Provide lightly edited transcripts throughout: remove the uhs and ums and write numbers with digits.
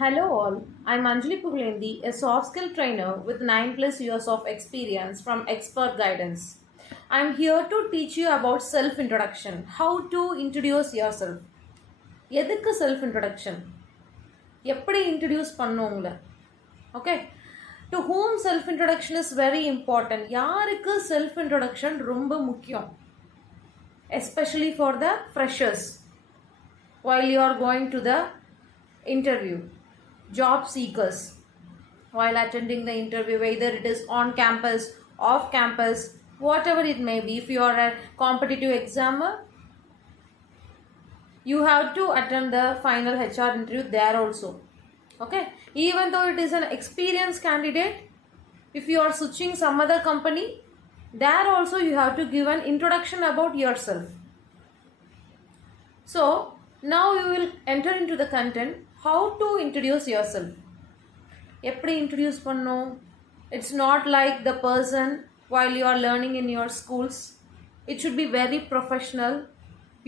Hello all, I'm Anjali Puglendi, a soft skill trainer with 9 plus years of experience from Expert Guidance. I'm here to teach you about self introduction, how to introduce yourself. எதுக்கு self introduction, எப்படி introduce பண்ணும் உங்களை? Okay, to whom self introduction is very important. யாருக்கு self introduction ரொம்ப முக்கியம்? Especially for the freshers while you are going to the interview, job seekers while attending the interview, whether it is on campus, off campus, whatever it may be. If you are a competitive examiner, you have to attend the final HR interview there also. Okay, even though it is an experienced candidate, if you are switching some other company, there also you have to give an introduction about yourself. So now you will enter into the content, how to introduce yourself. எப்படி introduce பண்ணும்? It's not like the person while you are learning in your schools. It should be very professional.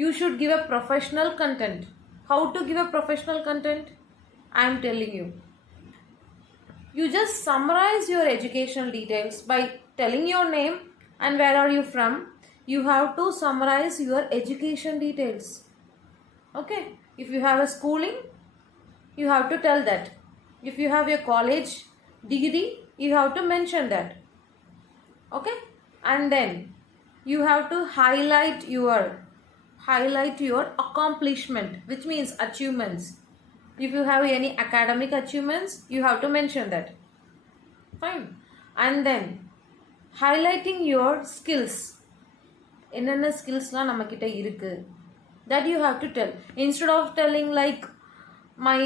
You should give a professional content. How to give a professional content? I am telling you. You just summarize your educational details by telling your name and where are you from. You have to summarize your education details. Okay, if you have a schooling, you have to tell that. If you have your college degree, you have to mention that. Okay, and then you have to highlight your accomplishment, which means achievements. If you have any academic achievements, you have to mention that. Fine. And then highlighting your skills. என்னென்ன ஸ்கில்ஸ்லாம் நம்மக்கிட்ட இருக்கு, that you have to tell. Instead of telling like my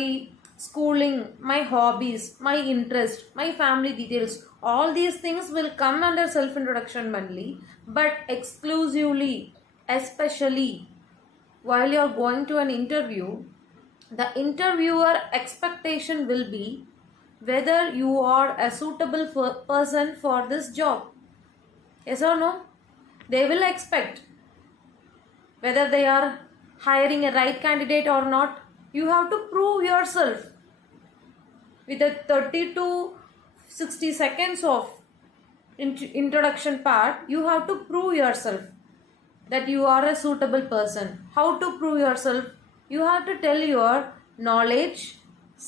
schooling, my hobbies, my interest, my family details, all these things will come under self introduction only, but exclusively, especially while you are going to an interview, the interviewer expectation will be whether you are a suitable person for this job. Yes or no? They will expect whether they are hiring a right candidate or not. You have to prove yourself. With a 30 to 60 seconds of introduction part, you have to prove yourself that you are a suitable person. How to prove yourself? You have to tell your knowledge,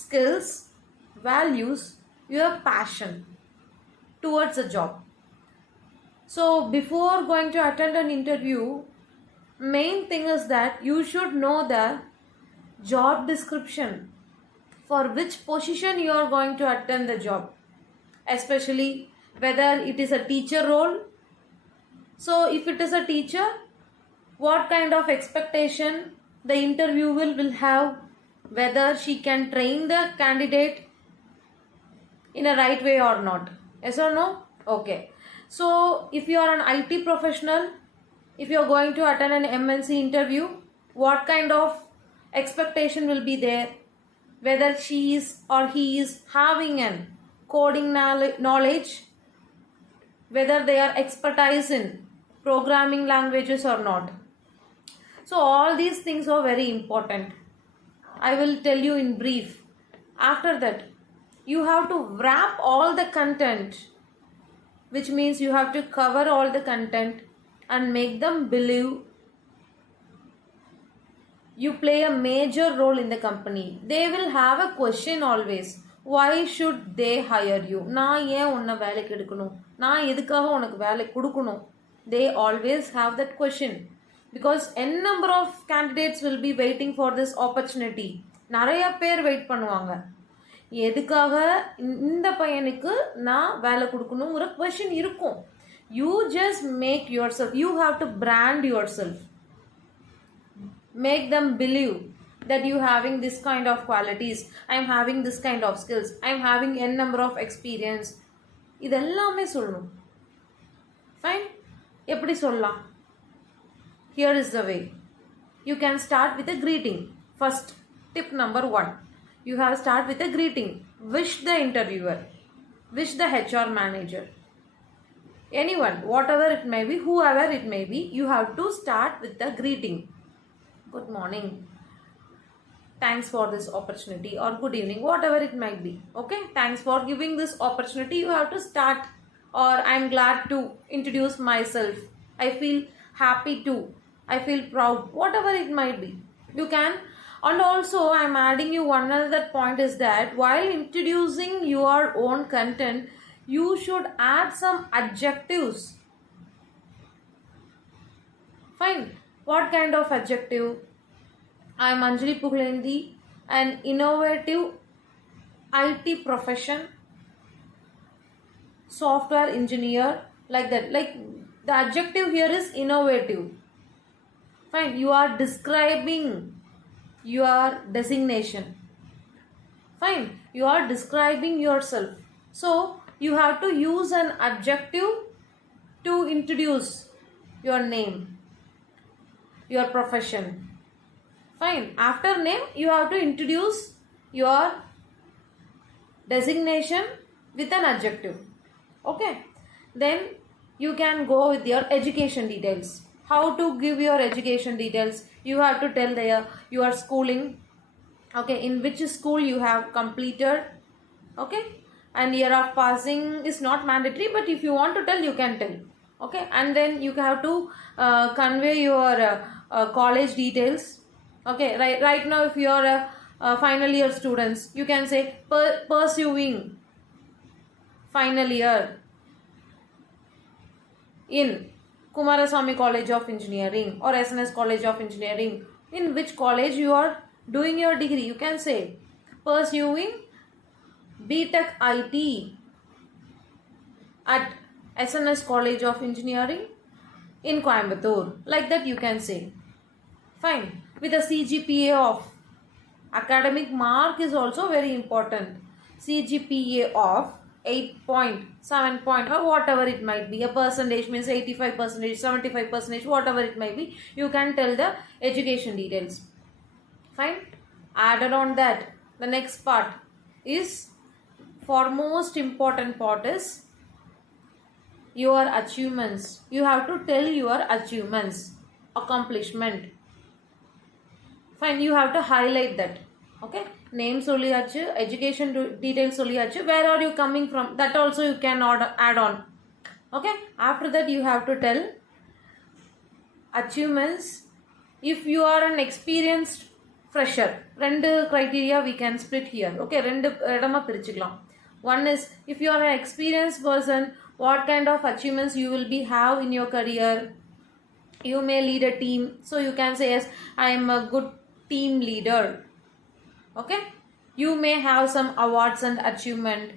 skills, values, your passion towards a job. So before going to attend an interview, main thing is that you should know the job description for which position you are going to attend the job, especially whether it is a teacher role. So if it is a teacher, what kind of expectation the interview will have, whether she can train the candidate in a right way or not. Yes or no? Okay, so if you are an IT professional, if you are going to attend an MNC interview, what kind of expectation will be there, whether she is or he is having an coding knowledge, whether they are expertise in programming languages or not. So all these things are very important. I will tell you in brief. After that, you have to wrap all the content, which means you have to cover all the content and make them believe you play a major role in the company. They will have a question always. Why should they hire you? நான் ஏன் உன்னை வேலைக்கு எடுக்கணும், நான் எதுக்காக உனக்கு வேலை கொடுக்கணும்? They always have that question because n number of candidates will be waiting for this opportunity. நிறைய பேர் வெயிட் பண்ணுவாங்க. எதுக்காக இந்த பையனுக்கு நான் வேலை கொடுக்கணுங்கிற question இருக்கும். You just make yourself, you have to brand yourself, make them believe that you having this kind of qualities, I am having this kind of skills, I am having n number of experience. இதெல்லாமே சொல்லணும். Fine. எப்படி சொல்லலாம்? Here is the way. You can start with a greeting. First, tip number 1. You have start with a greeting. Wish the interviewer, wish the HR manager, anyone, whatever it may be, whoever it may be, you have to start with the greeting. Good morning. thanks for this opportunity, or good evening, whatever it might be. Okay, thanks for giving this opportunity. You have to start, or I'm glad to introduce myself. I feel happy to. I feel proud, whatever it might be. You can. And also, I'm adding you one other point is that while introducing your own content, you should add some adjectives. Fine. What kind of adjective? I am Anjali Pughlendi, an innovative IT profession, software engineer, like that. Like the adjective here is innovative. Fine. You are describing your designation. Fine. You are describing yourself. So you have to use an adjective to introduce your name, your profession. Fine. After name, you have to introduce your designation with an adjective. Okay. Then you can go with your education details. How to give your education details? You have to tell your schooling. Okay. In which school you have completed. Okay. And year of passing is not mandatory, but if you want to tell, you can tell. Okay. And then you have to convey your college details. Okay, right now if you are a final year students, you can say pursuing final year in Kumaraswamy College of Engineering or SNS College of Engineering. In which college you are doing your degree, you can say pursuing BTech IT at SNS College of Engineering in Coimbatore. Like that you can say. Fine. With a CGPA of, academic mark is also very important. CGPA of 8.7 point or whatever it might be. A percentage means 85%, 75%, whatever it might be. You can tell the education details. Fine. Added on that, the next part is, for most important part is your achievements. You have to tell your achievements, accomplishment. Fine, you have to highlight that. Okay, name solliyachu, education details solliyachu, where are you coming from, that also you can add on. Okay, after that you have to tell achievements. If you are an experienced fresher, rendu criteria we can split here. Okay, rendu edama pirichikalam. One is, if you are an experienced person, what kind of achievements you will be have in your career. You may lead a team, so you can say, yes, I am a good team leader. Okay, you may have some awards and achievement,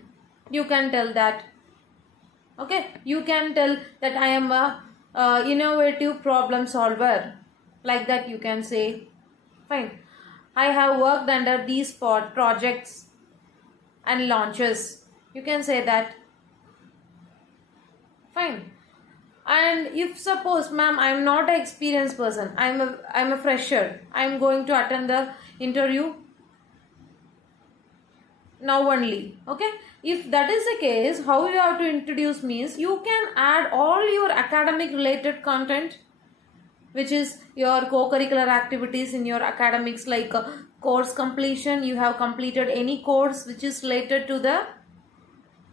you can tell that. Okay, you can tell that I am a innovative problem solver, like that you can say. Fine, I have worked under these projects and launches, you can say that. Fine. And if suppose, ma'am, I am not an experienced person, I am a fresher, I am going to attend the interview now only. Okay, if that is the case, how you have to introduce means, you can add all your academic related content, which is your co-curricular activities in your academics, like course completion. You have completed any course which is related to the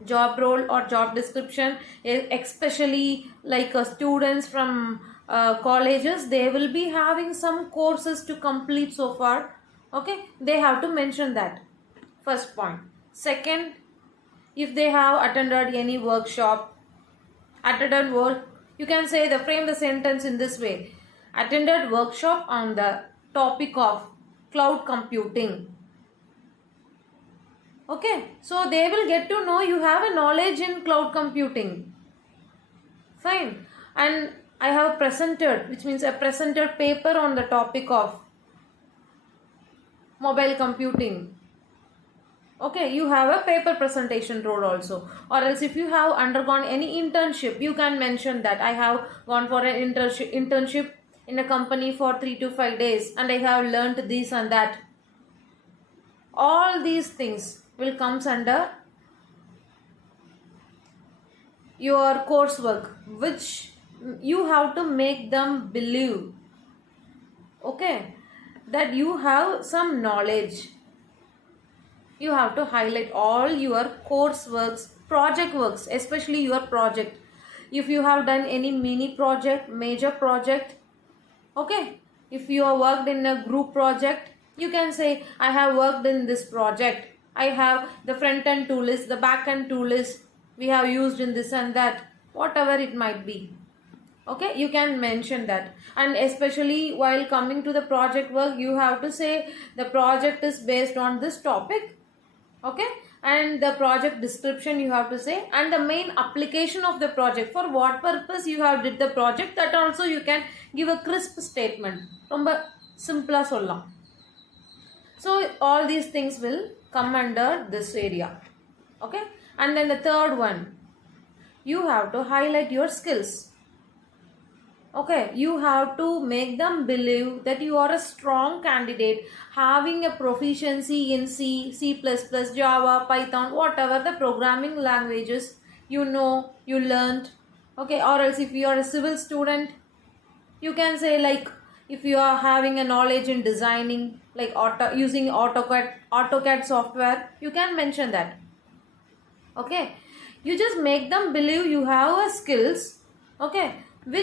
job role or job description, especially like students from colleges, they will be having some courses to complete so far. Okay, they have to mention that. First point. Second, if they have attended any workshop, attended work, you can say, the frame the sentence in this way: attended workshop on the topic of cloud computing. Okay, so they will get to know you have a knowledge in cloud computing. Fine. And I have presented, which means I presented paper on the topic of mobile computing. Okay, you have a paper presentation role also. Or else if you have undergone any internship, you can mention that I have gone for an internship in a company for 3 to 5 days and I have learned this and that. All these things will comes under your coursework, which you have to make them believe. Okay, that you have some knowledge. You have to highlight all your courseworks, project works, especially your project. If you have done any mini project, major project, okay, if you have worked in a group project, you can say I have worked in this project. I have the front end tool is, the back end tool is, we have used in this and that, whatever it might be. Okay, you can mention that. And especially while coming to the project work, you have to say the project is based on this topic. Okay, and the project description you have to say, and the main application of the project, for what purpose you have did the project, that also you can give a crisp statement. ரொம்ப simple சொல்லலாம். So all these things will come under this area. Okay, and then the third one, you have to highlight your skills. Okay, you have to make them believe that you are a strong candidate having a proficiency in C, C++, Java, Python, whatever the programming languages you know, you learned. Okay, or else if you are a civil student, you can say like if you are having a knowledge in designing, like using AutoCAD software, you can mention that. Okay, you just make them believe you have a skills. Okay,